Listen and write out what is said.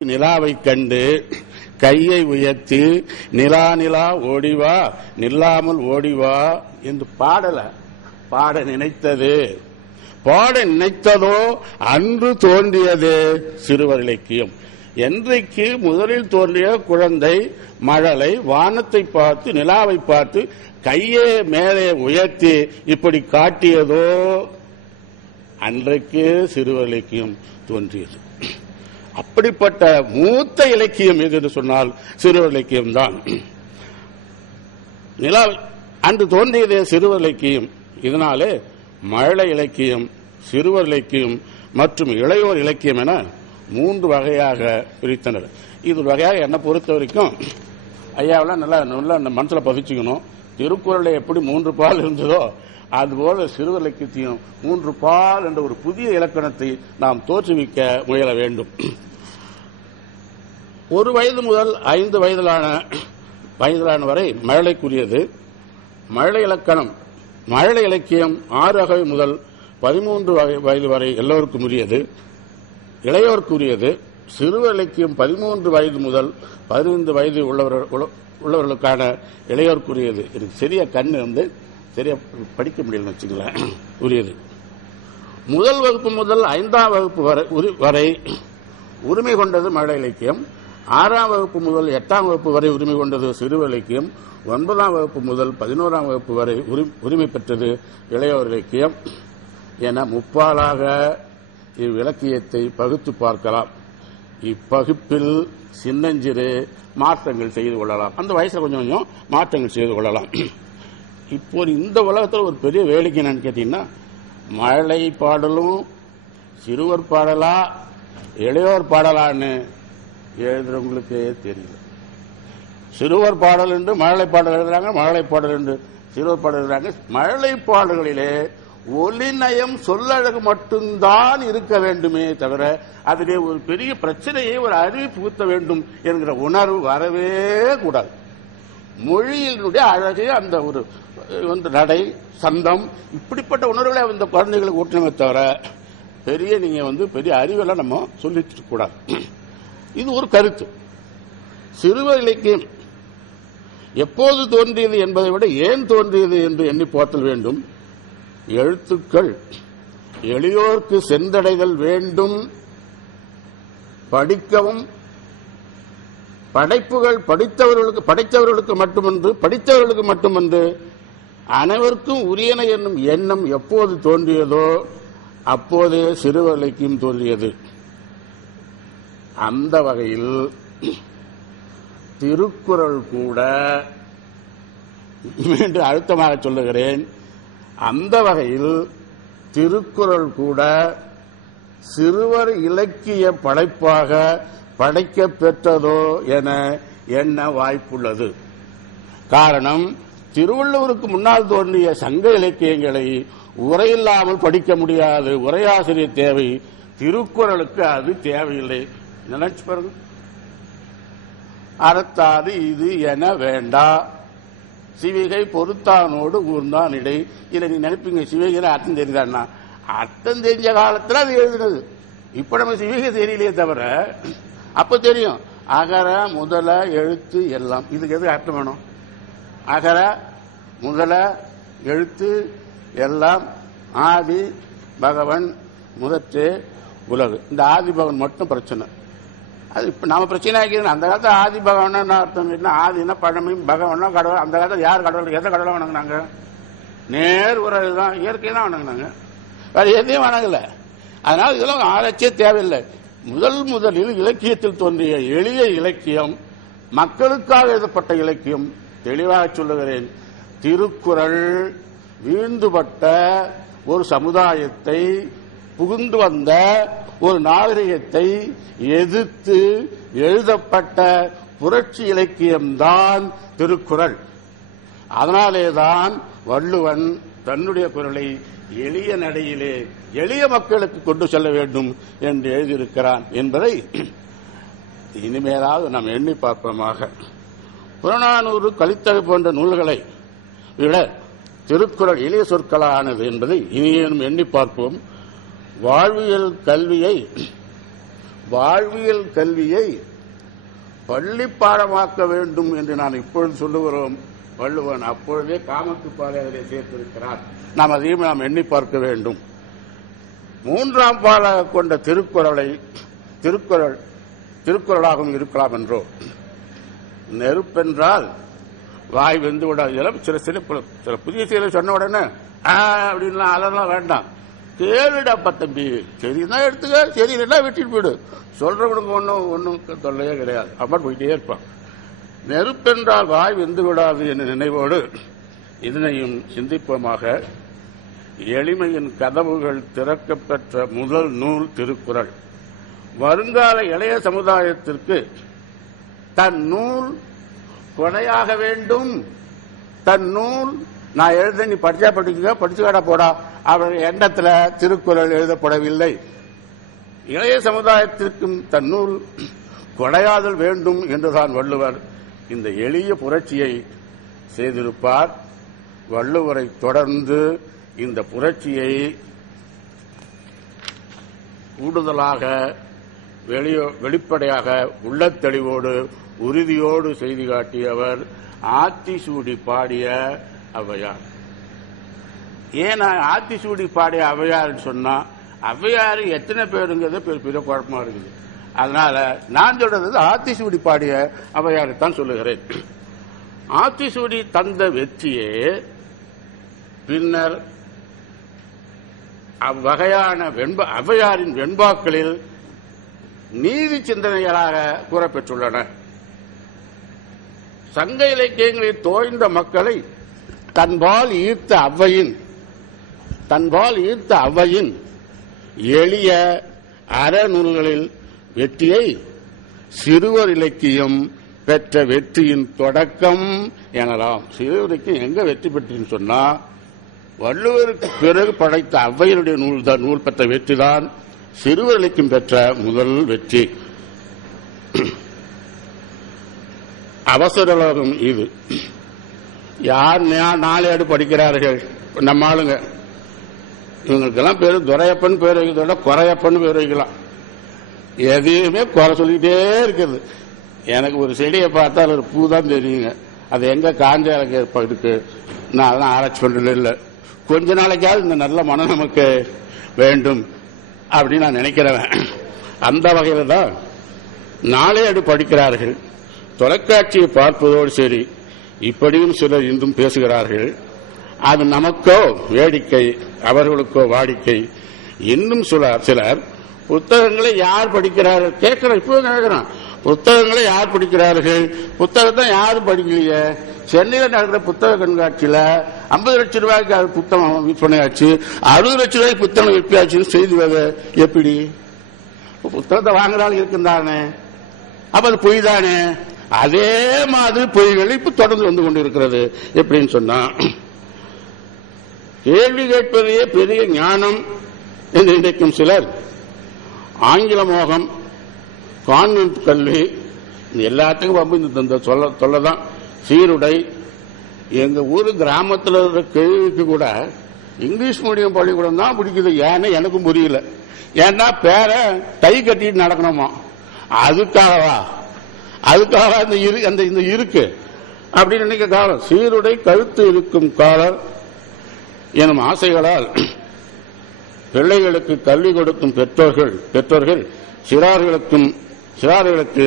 நிலாவை கண்டு கையை உயர்த்தி நிலா நிலா ஓடிவா நில்லாமல் ஓடிவா என்று பாட நினைத்ததோ அன்று தோன்றியது சிறுவர் இலக்கியம். என்றைக்கு முதலில் தோன்றிய குழந்தை மழலை வானத்தை பார்த்து நிலாவை பார்த்து கையே மேலே உயர்த்தி இப்படி காட்டியதோ அன்றைக்கு சிறுவர் இலக்கியம் தோன்றியது. அப்படிப்பட்ட மூத்த இலக்கியம் எது என்று சொன்னால் சிறுவர் இலக்கியம் தான். நிலா அன்று தோன்றியதே சிறுவர் இலக்கியம். இதனாலே மழலை இலக்கியம், சிறுவர் இலக்கியம் மற்றும் இளையோர் இலக்கியம் என 3 வகையாக பிரித்தனர். இது வகையாக என்னை பொறுத்த வரைக்கும் ஐயாவெல்லாம் நல்லா மனசுல பதிச்சுக்கணும். திருக்குறளை எப்படி 3 பால் இருந்ததோ அதுபோல சிறுவர் இலக்கியத்தையும் 3 பால் என்ற ஒரு புதிய இலக்கணத்தை நாம் தோற்றுவிக்க முயல வேண்டும். 1 வயது முதல் 5 வயதிலான வரை மழலைக்குரியது. மழலை இலக்கணம் மழலை இலக்கியம் 6 வகை முதல் 13 வயது வரை எல்லோருக்கும் உரியது, இளையோருக்குரியது. சிறுவர் இலக்கியம் 13 வயது முதல் 15 வயது உள்ளவர்களுக்கான இளையோருக்குரியது. எனக்கு சரியா கண்ணு சரியா படிக்க முடியலன்னு வச்சுங்களேன், உரியது. முதல் வகுப்பு முதல் 5ஆம் வகுப்பு வரை உரிமை கொண்டது மழலை இலக்கியம். 6ஆம் வகுப்பு முதல் 8ஆம் வகுப்பு வரை உரிமை கொண்டது சிறுவர் இலக்கியம். 9ஆம் வகுப்பு முதல் 11ஆம் வகுப்பு வரை உரிமை பெற்றது இளையோர் இலக்கியம் என 3 இவ்விலக்கியத்தை பகுத்து பார்க்கலாம். இப்பகுப்பில் சின்னஞ்சிறு மாற்றங்கள் செய்து கொள்ளலாம். அந்த வயசுல கொஞ்சம் மாற்றங்கள் செய்து கொள்ளலாம். இப்போ இந்த உலகத்தில் ஒரு பெரிய வேலைக்கு என்னன்னு கேட்டீங்கன்னா, மழலை பாடலும் சிறுவர் பாடலா இளையோர் பாடலான்னு எழுதுறவங்களுக்கு தெரியல. சிறுவர் பாடல் என்று மழலை பாடல் எழுதுறாங்க, மழலை பாடல் என்று சிறுவர் பாடல் எழுதுறாங்க. மழலை பாடல்களிலே ஒலிநயம் சொல்லழகு மட்டும்தான் இருக்க வேண்டுமே தவிர அதிலே ஒரு பெரிய பிரச்சனையை ஒரு அறிவிப்பு புகுத்த வேண்டும் என்கிற உணர்வு வரவே கூடாது. மொழியினுடைய அழகு அந்த ஒரு நடை சந்தம் இப்படிப்பட்ட உணர்வுகளை அந்த குழந்தைகளுக்கு ஊற்றமே தவிர நீங்க பெரிய அறிவெல்லாம் நம்ம சொல்லிட்டு கூடாது. இது ஒரு கருத்து. சிறுவர் இலக்கியம் எப்போது தோன்றியது என்பதை விட ஏன் தோன்றியது என்று எண்ணி போத்தல் வேண்டும். எழுத்துக்கள் எளியோர்க்கு சென்றடைதல் வேண்டும். படிக்கவும் படைப்புகள் படித்தவர்களுக்கு மட்டுமன்று அனைவருக்கும் உரியன என்னும் எண்ணம் எப்போது தோன்றியதோ அப்போதே சிறுவர் இலக்கியம் தோன்றியது. அந்த வகையில் திருக்குறள் கூட, மீண்டும் அழுத்தமாக சொல்லுகிறேன், அந்த வகையில் திருக்குறள் கூட சிறுவர் இலக்கிய படைப்பாக படைக்க பெற்றதோ என எண்ண வாய்ப்புள்ளது. காரணம், திருவள்ளுவருக்கு முன்னால் தோன்றிய சங்க இலக்கியங்களை உரையில்லாமல் படிக்க முடியாது. உரையாசிரியர் தேவை. திருக்குறளுக்கு அது தேவையில்லை. நினைச்சு பாருங்க. அறத்தாது இது என வேண்டா சிவிகை பொறுத்தானோடு ஊர்ந்தான் இடை. இல்ல நீ நினைப்பீங்க சிவிகை அர்த்தம் தெரியுதான்னா, அர்த்தம் தெரிஞ்ச காலத்துல அது எழுதுனது. இப்ப நம்ம சிவிகை தெரியலையே தவிர அப்ப தெரியும். அகர முதல எழுத்து எல்லாம். இதுக்கு எது அர்த்தம் வேணும்? அகர முதல எழுத்து எல்லாம் ஆதி பகவன் முதற்றே உலகு. இந்த ஆதி பகவன் மட்டும் பிரச்சனை. அது இப்ப நாம பிரச்சனை ஆகிக்கிறோம். அந்த காலத்துல ஆதி பகவான் அர்த்தம் ஆதினா பழமை, பகவான் கடவுள். அந்த காலத்துல யார் கடவுள், எந்த கடவுளை வணங்கினாங்க? நேர் உறவு தான், இயற்கை தான் வணங்கினாங்க. வேற எதையும் வணங்கல. அதனால இதெல்லாம் ஆராய்ச்சியே தேவையில்லை. முதலில் இலக்கியத்தில் தோன்றிய எளிய இலக்கியம், மக்களுக்காக எழுதப்பட்ட இலக்கியம். தெளிவாக சொல்லுகிறேன், திருக்குறள் வீழ்ந்துபட்ட ஒரு சமுதாயத்தை, புகுந்து வந்த ஒரு நாகரிகத்தை எதிர்த்து எழுதப்பட்ட புரட்சி இலக்கியம்தான் திருக்குறள். அதனாலேதான் வள்ளுவன் தன்னுடைய குறளை எளிய நடையிலே எளிய மக்களுக்கு கொண்டு செல்ல வேண்டும் என்று எழுதியிருக்கிறான் என்பதை இனிமேலாவது நாம் எண்ணி பார்ப்போமாக. புறநானூறு, கலித்தொகை போன்ற நூல்களை விட திருக்குறள் எளிய சொற்களானது என்பதை இனியேனும் எண்ணி பார்ப்போம். வாழ்வியல் கல்வியை வாழ்வியல் கல்வியை பள்ளி பாடமாக்க வேண்டும் என்று நான் இப்பொழுது சொல்லுகிறோம். வள்ளுவன் அப்பொழுதே காமத்துப்பாலை அதிலே சேர்த்திருக்கிறார். நாம் அதையும் நாம் எண்ணி பார்க்க வேண்டும். 3ஆம் பாலாக கொண்ட திருக்குறளாகவும் இருக்கலாம் என்றோ. நெருப்பென்றால் வாய் வெந்து விடாது. இதெல்லாம் சில புதிய செயலை சொன்ன உடனே அப்படின்லாம் அதெல்லாம் வேண்டாம். கேளுடாப்பா தம்பி, சரிதான் எடுத்துக்க, சரி இல்லைன்னா வெட்டிட்டு போயிடு. சொல்றவனுக்கு ஒன்னும் தொல்லையே கிடையாது. அப்படி போயிட்டே இருப்பான். நெருப்பென்றால் வாய் வெந்து விடாது என்ற நினைவோடு இதனையும் சிந்திப்போமாக. எளிமையின் கதவுகள் திறக்கப்பெற்ற முதல் நூல் திருக்குறள். வருங்கால இளைய சமுதாயத்திற்கு தன் நூல் கொடையாக வேண்டும். தன் நூல் நான் எழுத நீ படிச்சா படிச்சுக்காடா போடா அவர் எண்ணத்துல திருக்குறள் எழுதப்படவில்லை. இளைய சமுதாயத்திற்கும் தன் நூல் கொடையாதல் வேண்டும் என்றுதான் வள்ளுவர் இந்த எளிய புரட்சியை செய்திருப்பார். வள்ளுவரை தொடர்ந்து இந்த புரட்சியை கூடுதலாக வெளிப்படையாக உள்ளத்தெளிவோடு உறுதியோடு செய்து காட்டியவர் ஆத்திசூடி பாடிய ஔவையார். ஏன் ஆத்திசூடி பாடிய ஔவையார் சொன்னா ஔவையார் எத்தனை பேருங்கிறது பெரிய குழப்பமா இருக்குது. அதனால நான் சொல்றது ஆத்திசூடி பாடிய ஔவையாரைத்தான் சொல்லுகிறேன். ஆத்திசூடி தந்த வெற்றியே பின்னர் அவ்வகையான ஔவையாரின் வெண்பாக்களில் நீதி சிந்தனைகளாக கூறப்பெற்றுள்ளன. சங்க இலக்கியங்களில் தோய்ந்த மக்களை தன்பால் ஈர்த்த ஔவையின் எளிய அறநூல்களில் வெற்றியை சிறுவர் இலக்கியம் பெற்ற வெற்றியின் தொடக்கம் எனலாம். சிறுவர் இலக்கியம் எங்க வெற்றி பெற்றுன்னு சொன்னா வள்ளுவருக்கு பிறகு படைத்த ஔவையினுடைய நூல் பெற்ற வெற்றிதான் சிறுவர் இலக்கியம் பெற்ற முதல் வெற்றி. அவசரலோகம் இது. யார் 4 ஏடு படிக்கிறார்கள் நம்ம ஆளுங்க. இவங்களுக்கெல்லாம் பேரு துரையப்பன் பேர் வைக்கிறத விட குறையப்பன் பேர் வைக்கலாம். எதையுமே குறை சொல்லிட்டே இருக்குது. எனக்கு ஒரு செடியை பார்த்தா ஒரு பூ தான் தெரியுங்க. அது எங்க காஞ்ச இருக்கு. நான் அதெல்லாம் ஆராய்ச்சி பண்றது இல்லை. கொஞ்ச நாளைக்காவது இந்த நல்ல மனம் நமக்கு வேண்டும் அப்படின்னு நான் நினைக்கிறேன். அந்த வகையில தான் 4 ஏடு படிக்கிறார்கள். தொலைக்காட்சியை பார்ப்பதோடு சரி, இப்படியும் சிலர் இன்றும் பேசுகிறார்கள். அது நமக்கோ வேடிக்கை, அவர்களுக்கோ வாடிக்கை. இன்னும் சிலர் புத்தகங்களை யார் படிக்கிறார்கள் கேட்கிறோம். இப்போ கேட்கிறோம், புத்தகங்களை யார் படிக்கிறார்கள்? புத்தகத்தை யாரும் படிக்கலையே. சென்னையில் நடக்கிற புத்தக கண்காட்சியில 50 லட்சம் ரூபாய்க்கு அது புத்தகம் விற்பனையாச்சு, 60 லட்சம் ரூபாய்க்கு புத்தகம் விற்பாச்சுன்னு செய்தி எப்படி? புத்தகத்தை வாங்குறாள் இருக்குந்தானே, அப்ப அது பொய் தானே. அதே மாதிரி பொய்கள் இப்ப தொடர்ந்து வந்து கொண்டிருக்கிறது. எப்படின்னு சொன்னா, கேள்வி கேட்பதையே பெரிய ஞானம் என்று நினைக்கும் சிலர் ஆங்கில மோகம், கான்வென்ட் கல்வி, எல்லாத்துக்கும் இந்த சொல்லதான். சீருடை, எங்க ஊரு கிராமத்தில் இருக்கிற கேள்விக்கு கூட இங்கிலீஷ் மீடியம் பள்ளிக்கூடம் தான் பிடிக்குது. ஏன்னு எனக்கும் புரியல. ஏன்னா பேர டை கட்டிட்டு நடக்கணுமா? அதுக்காகவா இந்த இருக்கு அப்படின்னு நினைக்க காலம். சீருடை கழுத்து இருக்கும் காலம் எனும் ஆசைகளால் பிள்ளைகளுக்கு கல்வி கொடுக்கும் பெற்றோர்கள் சிறார்களுக்கு